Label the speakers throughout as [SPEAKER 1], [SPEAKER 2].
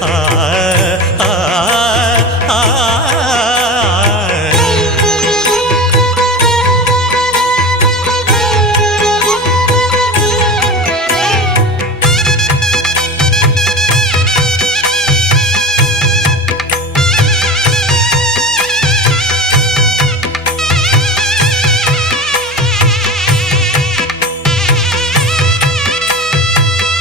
[SPEAKER 1] ఆ,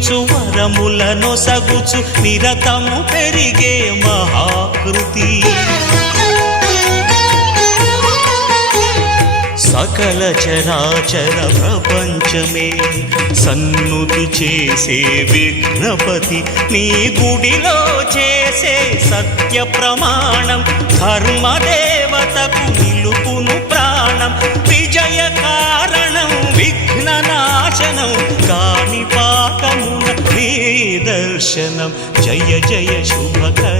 [SPEAKER 1] పురియుచు వరములను సగుచు నిరతము పెరిగే మహాకృతి. సకల చరాచర ప్రపంచమే సన్నుతి చేసే విఘ్నపతి నీ గుడిలో చేసే సత్య ప్రమాణం ధర్మదేవతకు నిలుపు దర్శనం. జయ జయ శుభకర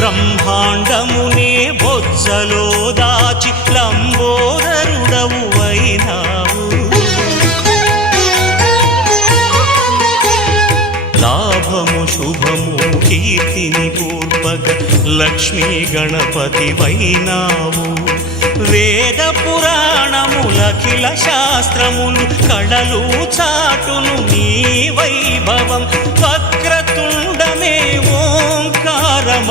[SPEAKER 1] బ్రహ్మాండమునే బొజ్జలో దాచి లంబోదరుడవు అయినావు లాభము శుభము కీర్తిని పూర్వక లక్ష్మీ గణపతి వైనావు వేద పురాణములఖిల శాస్త్రములు కళలు చాటును నీ వైభవం వక్రత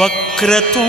[SPEAKER 1] वक्रतुण्डमहाकाय